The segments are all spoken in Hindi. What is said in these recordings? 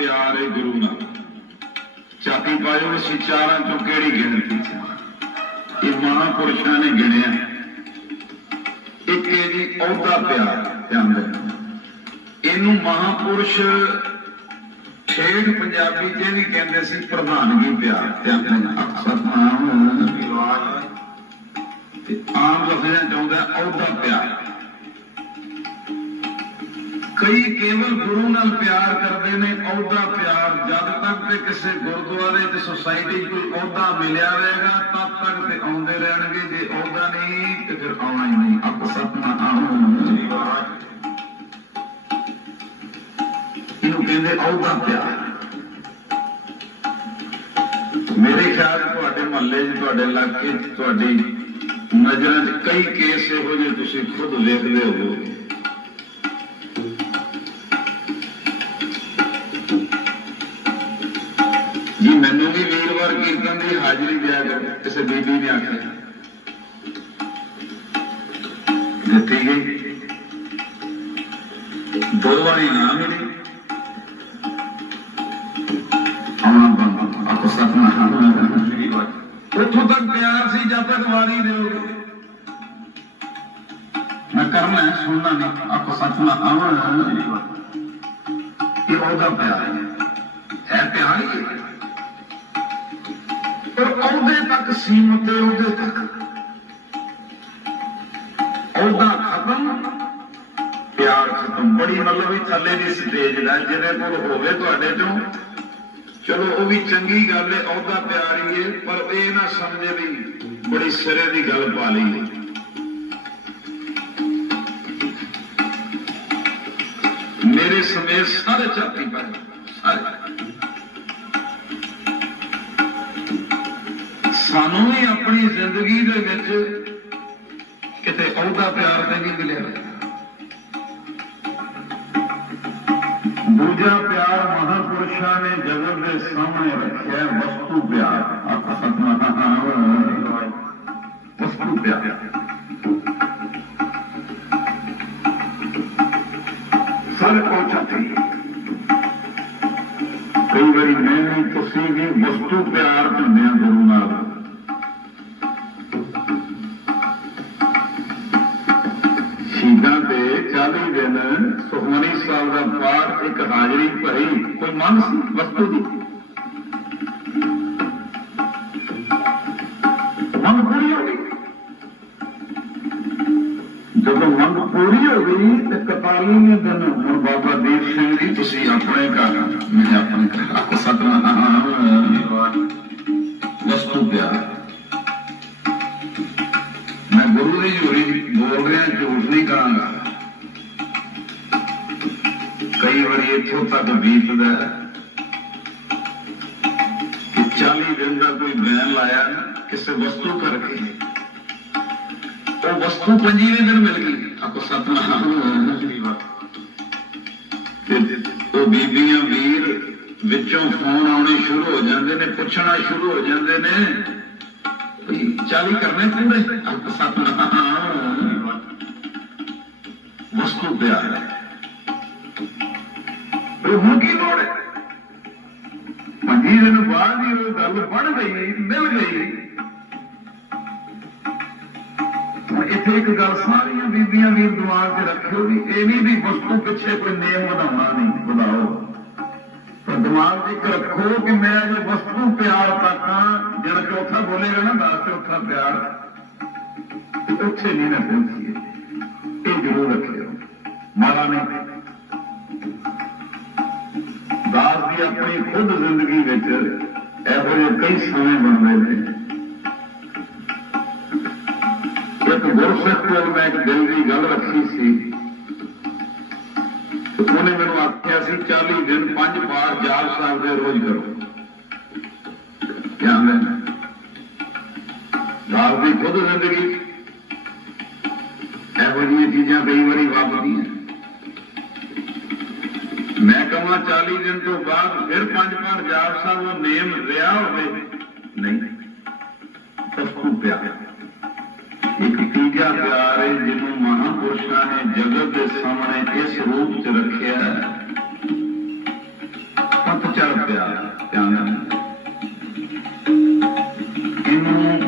ਪਿਆਰ ਹੈ ਗੁਰੂ ਨਾਲ ਚਾਤੀ ਪਾਇਓ ਅਸੀਂ ਚਾਰਾਂ ਚੋਂ ਕਿਹੜੀ ਗਿਣਤੀ ਚ? ਇਹ ਮਹਾਂਪੁਰਸ਼ਾਂ ਨੇ ਗਿਣਿਆ। ਇੱਕ ਇਹ ਜੀ ਅਹੁਦਾ ਪਿਆਰ ਧਿਆਨ ਰੱਖਣਾ ਇਹਨੂੰ ਮਹਾਂਪੁਰਸ਼ ਖੇਡ ਪੰਜਾਬੀ ਚ ਵੀ ਕਹਿੰਦੇ ਸੀ ਪ੍ਰਧਾਨਗੀ ਪਿਆਰ ਧਿਆਨ ਰੱਖਣਾ ਸਤਨਾਮ ਤੇ ਆਮ ਲਫ਼ਜ਼ਾਂ ਚ ਆਉਂਦਾ ਅਹੁਦਾ ਪਿਆਰ। ਕਈ ਕੇਵਲ ਗੁਰੂ ਨਾਲ ਪਿਆਰ ਕਰਦੇ ਨੇ ਅਹੁਦਾ ਪਿਆਰ ਜਦ ਤੱਕ ਤੇ ਕਿਸੇ ਗੁਰਦੁਆਰੇ ਤੇ ਸੁਸਾਇਟੀ 'ਚ ਕੋਈ ਅਹੁਦਾ ਮਿਲਿਆ ਹੋਵੇਗਾ ਤਦ ਤੱਕ ਤੇ ਆਉਂਦੇ ਰਹਿਣਗੇ ਜੇ ਅਹੁਦਾ ਨਹੀਂ ਤੇ ਫਿਰ ਆਉਣਾ ਹੀ ਨਹੀਂ ਆਪ ਸਤਨਾਮ ਇਹਨੂੰ ਕਹਿੰਦੇ ਅਹੁਦਾ ਪਿਆਰ ਮੇਰੇ ਖਿਆਲ 'ਚ ਤੁਹਾਡੇ ਮਹੱਲੇ 'ਚ ਤੁਹਾਡੇ ਇਲਾਕੇ 'ਚ ਤੁਹਾਡੀ ਨਜ਼ਰਾਂ 'ਚ ਕਈ ਕੇਸ ਇਹੋ ਜਿਹੇ ਤੁਸੀਂ ਖੁਦ ਵੇਖਦੇ ਹੋਵੋਗੇ की हाजिरी दिया कर इसे बीबी ने आखिया दिती गई दो बारी ना मिली हाँ, आपको हाँ, हाँ, तक प्यार से जब तक वारी दे मैं करना है, सुनना नहीं। आपको सपना आवा ये ओदा प्यार है। प्यार ही है ਪਰ ਉਹਦੇ ਤੱਕ ਸੀਮਤ ਹੈ ਉਹਦੇ ਤੱਕ। ਉਹਦਾ ਖਤਮ, ਪਿਆਰ ਖਤਮ। ਬੜੀ ਮਤਲਬ ਵੀ ਥੱਲੇ ਦੀ ਸਟੇਜ ਦਾ, ਜਿਹਦੇ ਕੋਲ ਹੋਵੇ ਤੁਹਾਡੇ ਚੋਂ। ਚਲੋ, ਉਹ ਵੀ ਚੰਗੀ ਗੱਲ ਹੈ, ਉਹਦਾ ਪਿਆਰ ਹੀ ਹੈ, ਪਰ ਇਹ ਨਾ ਸਮਝੇ ਵੀ ਬੜੀ ਸਿਰੇ ਦੀ ਗੱਲ ਪਾ ਲਈ ਹੈ। ਮੇਰੇ ਸਮੇਤ ਸਾਰੇ ਚਾਤੀ ਪਰ ਸਾਰੇ। ਸਾਨੂੰ ਵੀ ਆਪਣੀ ਜ਼ਿੰਦਗੀ ਦੇ ਵਿੱਚ ਕਿਤੇ ਅਹੁਦਾ ਪਿਆਰ ਤੇ ਨਹੀਂ ਮਿਲਿਆ। ਦੂਜਾ ਪਿਆਰ ਮਹਾਪੁਰਸ਼ਾਂ ਨੇ ਜਗਤ ਦੇ ਸਾਹਮਣੇ ਰੱਖਿਆ ਵਸਤੂ ਪਿਆਰ। ਆਪ ਸਤਨਾਮ। ਵਸਤੂ ਪਿਆਰ। ਸਾਰੇ ਪਹੁੰਚਾਤੇ ਕਈ ਵਾਰੀ ਮੈਂ ਤੁਸੀਂ ਵੀ ਵਸਤੂ ਪਿਆਰ ਦਿੰਦੇ ਆ ਗੁਰੂ ਨਾਲ। 40 ਦਿਨ ਸੁਖਮਨੀ ਸਾਹਿਬ ਦਾ ਪਾਠ ਇੱਕ ਹਾਜ਼ਰੀ ਭਰੀ ਕੋਈ ਮਨ ਸੀ ਵਸਤੂ ਦੀ। ਮਨ ਪੂਰੀ ਹੋ ਗਈ। ਜਦੋਂ ਮਨ ਪੂਰੀ ਹੋ ਗਈ ਤੇ ਕਪਾਲੀ ਨੇ ਦਿਨ ਹੁਣ ਬਾਬਾ ਦੀਪ ਸਿੰਘ ਜੀ ਤੁਸੀਂ ਆਪਣੇ ਘਰ ਮੈਂ ਆਪਣੇ ਘਰ ਕਈ ਵਾਰੀ ਇੱਥੋਂ ਤੱਕ ਬੀਤਦਾ ਹੈ ਕਿ 40 ਦਿਨ ਦਾ ਕੋਈ ਬੈਨ ਲਾਇਆ ਨਾ ਕਿਸੇ ਵਸਤੂ ਕਰਕੇ ਉਹ ਵਸਤੂ ਪੰਜੀਵੇਂ ਦਿਨ ਮਿਲ ਗਈ ਆਪੋ ਸਤਨਾਮ ਤੇ ਉਹ ਬੀਬੀਆਂ ਵੀਰ ਵਿੱਚੋਂ ਫੋਨ ਆਉਣੇ ਸ਼ੁਰੂ ਹੋ ਜਾਂਦੇ ਨੇ ਪੁੱਛਣਾ ਸ਼ੁਰੂ ਹੋ ਜਾਂਦੇ ਨੇ ਵੀ ਚਾਲੀ ਕਰਨੇ ਪੂਰੇ ਆਪੋ ਸਤਨਾਮ ਵਸਤੂ ਪਿਆਰ ਹੈ हुकी लोड़ है मंजीर बाद ही गल बढ़ गई मिल गई इतने एक गल सारिया बीबियाँ भी दिमाग से रखियो भी एवी भी वस्तु पिछले कोई नेम बधाना नहीं बधाओ तो दिमाग एक रखो कि मैं जो वस्तु प्यार तक जरा चौथा बोलेगा ना दस चौथा प्यार उसे नहीं ना पहुंचिए ये ज़रूर रखियो माला नहीं ਆਪਣੀ ਖੁਦ ਜ਼ਿੰਦਗੀ ਵਿੱਚ ਇਹੋ ਜਿਹੇ ਕਈ ਸਮੇਂ ਬਣਦੇ ਨੇ। ਇੱਕ ਗੁਰਸਿੱਖ ਕੋਲ ਮੈਂ ਇੱਕ ਦਿਲ ਦੀ ਗੱਲ ਰੱਖੀ ਸੀ। ਉਹਨੇ ਮੈਨੂੰ ਆਖਿਆ ਸੀ 40 ਦਿਨ ਪੰਜ ਵਾਰ ਜਾਪ ਸਾਹਿਬ ਦੇ ਰੋਜ਼ ਕਰੋ। ਧਿਆਨ ਮੈਂ? ਦਾਸ ਦੀ ਖੁਦ ਜ਼ਿੰਦਗੀ। ਇਹੋ ਜਿਹੀਆਂ ਚੀਜ਼ਾਂ ਕਈ ਵਾਰੀ ਵਾਪਰਦੀਆਂ। ਮੈਂ ਕਹਾਂ 40 ਦਿਨ ਤੋਂ ਬਾਅਦ ਫਿਰ ਪੰਜ ਵਾਰ ਜਾਪ ਸਾਹਿਬ ਉਹ ਨੇਮ ਰਿਹਾ ਹੋਵੇ। ਨਹੀਂ ਸਭ ਪਿਆਰ ਇੱਕ ਤੀਜਾ ਪਿਆਰ ਹੈ ਜਿਹਨੂੰ ਮਹਾਪੁਰਸ਼ਾਂ ਨੇ ਜਗਤ ਦੇ ਸਾਹਮਣੇ ਇਸ ਰੂਪ 'ਚ ਰੱਖਿਆ ਹੈ। ਪਤਝੜ ਪਿਆਰ ਧਿਆਨ ਇਹਨੂੰ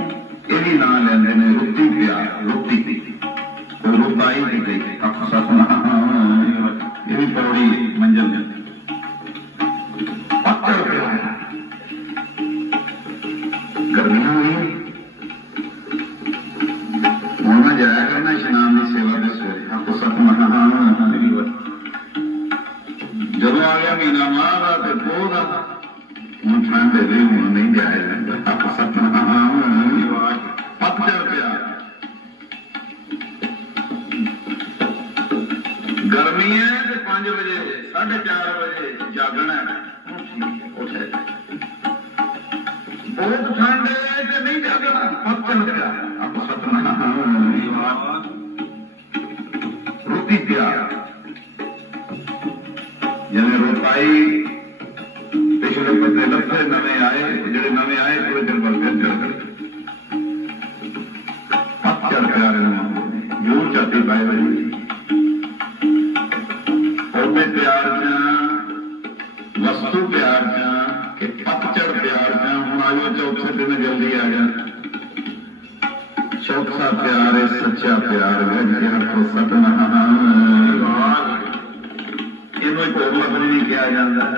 I'm trying to गर्मी है। तो सतना रोती क्या यानी रोपाई ਆਪ ਸਤਨਾਮ ਰੋਟੀ ਪਿਆ ਜਿਵੇਂ ਰੋਟਾਈ ਪਿਛਲੇ ਪੱਤੇ ਲੱਥੇ ਨਵੇਂ ਆਏ ਜਿਹੜੇ ਨਵੇਂ ਆਏ ਥੋੜੇ ਦਿਨ ਬਾਅਦ ਫਿਰ ਚੜ ਗਏ ਪੱਤਨ ਪਿਆ ਨੂੰ ਜੋ ਚਾਹਤੇ ਪਾਏ ਹੋਏ ਉਹਦੇ ਪਿਆਰ ਜਾਂ ਵਸਤੂ ਪਿਆਰ ਜਾਂ ਕਿ ਪਤਝੜ ਪਿਆਰ ਜਾਂ ਹੁਣ ਆਜੋ ਚੌਥੇ ਦਿਨ ਜਲਦੀ ਆ ਗਿਆ ਚੌਥਾ ਪਿਆਰ ਹੈ ਸੱਚਾ ਪਿਆਰ ਹੈ ਜਿਹੜਾ ਕੋ ਸਤਨਾਮ ਇਹਨੂੰ ਇੱਕ ਹੋਰ ਲਫ਼ਜ਼ ਵੀ ਕਿਹਾ ਜਾਂਦਾ ਹੈ,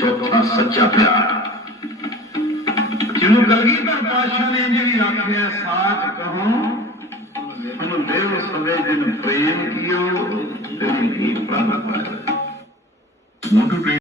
ਚੌਥਾ ਸੱਚਾ ਪਿਆਰ। ਜਿਹਨੂੰ ਕਲਗੀਧਰ ਪਾਤਸ਼ਾਹ ਨੇ ਜਿਹੜੀ ਆਖਿਆ ਸਾਚ ਕਹੋ, ਉਹਨੂੰ ਦੇਵ ਸਵੇ ਦਿਨ ਪ੍ਰੇਮ ਕੀਓ ਤੇ ਕੀ ਪ੍ਰਾਪਤ ਹੈ? ਮੋਟੂ